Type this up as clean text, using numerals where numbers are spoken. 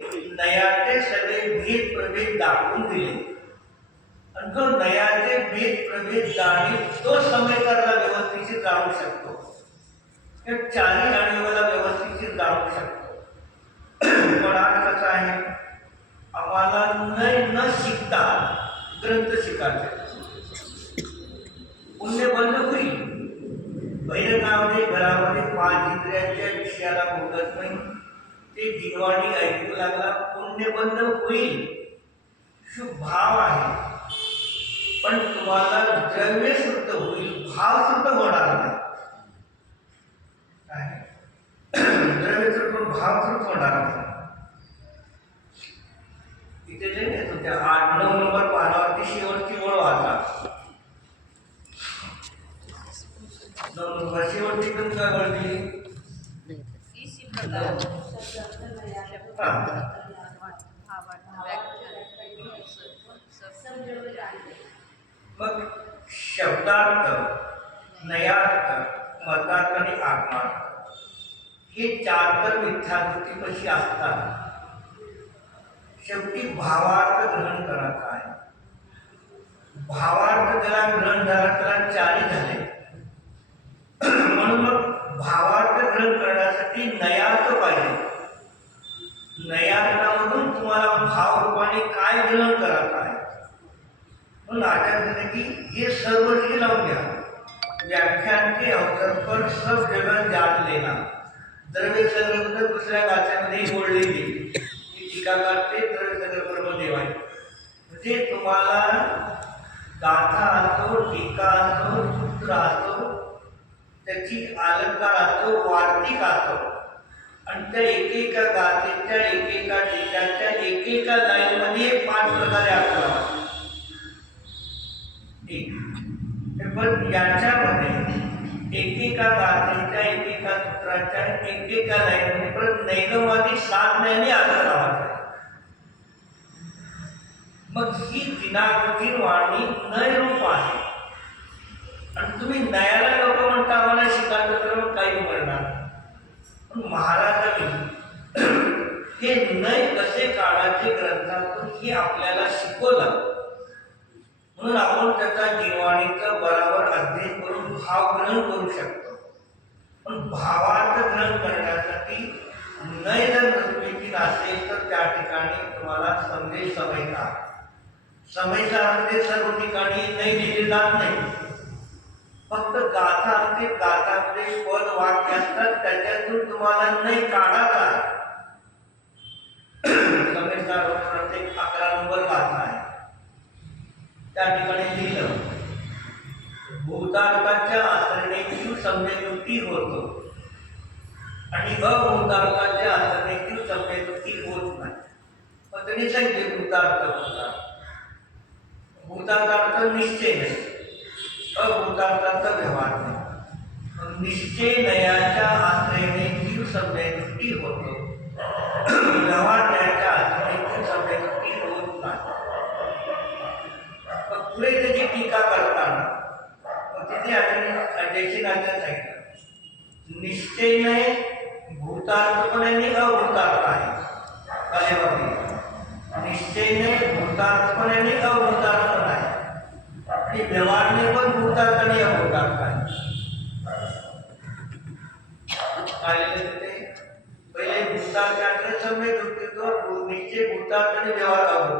नयाचे सगळे भेद प्रभेद दाखवून दिले आणि जो नयाचे भेद प्रभेद जाणीव तो समयकारला व्यवस्थित जाणू शकतो, त्या चारी जाणीवाला व्यवस्थित जाणू शकतो. पण आज कसं आहे, आम्हाला न शिकता ग्रंथ शिकायचे, पुण्य बंद होईल. भैरनावाने घरामध्ये 5 इंद्रियांच्या विषयाला बोलत नाही, ते जिनवाणी ऐकू लागला, पुण्य बंद होईल. शुभ भाव आहे, पण तुम्हाला द्रव्य शुद्ध होईल, भाव शुद्ध होणार नाही. द्रव्य शुद्ध, भाव शुद्ध होणार नाही. इथे जे नाही तुमच्या 8-9 नंबर पानावरती शेवटची ओळ वाचा. 9 नंबर शेवटची पण काय वळली? मग शब्दार्थ, नयार्थ, मतार्थ आणि आत्मार्थ हे 4 तर मिथ्याकृतीपाशी असतात. शेवटी भावार्थ ग्रहण करायचा आहे. भावार्थ ज्याला ग्रहण झाला त्याला 4 झाले. म्हणून मग भावार्थ ग्रहण करण्यासाठी नयार्थ पाहिजे. नयार्थामधून तुम्हाला भाव रूपाने काय ग्रहण करायचं आहे. म्हणून आचार्य की हे सर्व जे लावून घ्या. व्याख्यान के अवसर पर सब जगह जान लेना. द्रव्य संग्रह दुसऱ्या गाथ्यामध्ये बोलले गेले, टीकाकार ते द्रव्य संग्रह ब्रह्मदेव आहे. म्हणजे तुम्हाला गाथा असो, टीका असो, सूत्र असो, त्याची अलंकार असो, वार्तिक असो, आणि त्या एकेका गाथेच्या, एकेका टीकाच्या, एकेका लाईनमध्ये 5 प्रकारे असतात. पण याच्यामध्ये एकेका गाथेच्या, एकेका सूत्राच्या, एकेका लाईनमध्ये परत नैगमादी 7 लाईनी असतात. मग ही दिनाकृती वाणी नय रूप आहे. आणि तुम्ही नयाला लोक म्हणता आम्हाला शिकायचं, तर मग काही म्हणणार. पण महाराजांनी हे नय कसे काढायचे ग्रंथातून हे आपल्याला शिकवलं. म्हणून आपण त्याचा जिनवाणीचा बरोबर अध्ययन करून भाव ग्रहण करू शकतो. पण भावार्थ ग्रहण करण्यासाठी नय जर नसलेली असेल तर त्या ठिकाणी तुम्हाला संदेश समयचा समयसामध्ये सर्व ठिकाणी नय दिले जात नाही. फक्त गाथा असते, गाथामध्ये पद वाक्य असतात, त्याच्यातून तुम्हाला नय काढायचा आहे. समयसार प्रत्येक 11 नंबर गाथा आहे, त्या ठिकाणी लिहिलं भूतार्थाच्या आचरणेची सम्यक्ती होतो आणि अभूतार्थाच्या आचरणेची सम्यक्ती होत नाही. पण त्यांनी सांगितले भूतार्थ होतात. भूतार्थ निश्चय नाही, अभूतार्थाचा व्यवहार नाही. निश्चय नयाच्या आचरणेची सम्यक्ती होतो, व्यवहार नयाच्या आचरणेची सम्यक्ती होत नाही. पुढे त्याची टीका करताना तिथे अजयनाथांनी सांगितलं निश्चय नाही, भूतार्थ पण आणि अभूतार्थ आहे. निश्चय नाही, भूतार्थ पण आणि अभूतार्थ नाही, आणि व्यवहारने पण भूतार्थ आणि अभूतार्थ आहे. पहिले भूतार्थ सम्यक निश्चय भूतार्थ आणि व्यवहार अभूतार्थ.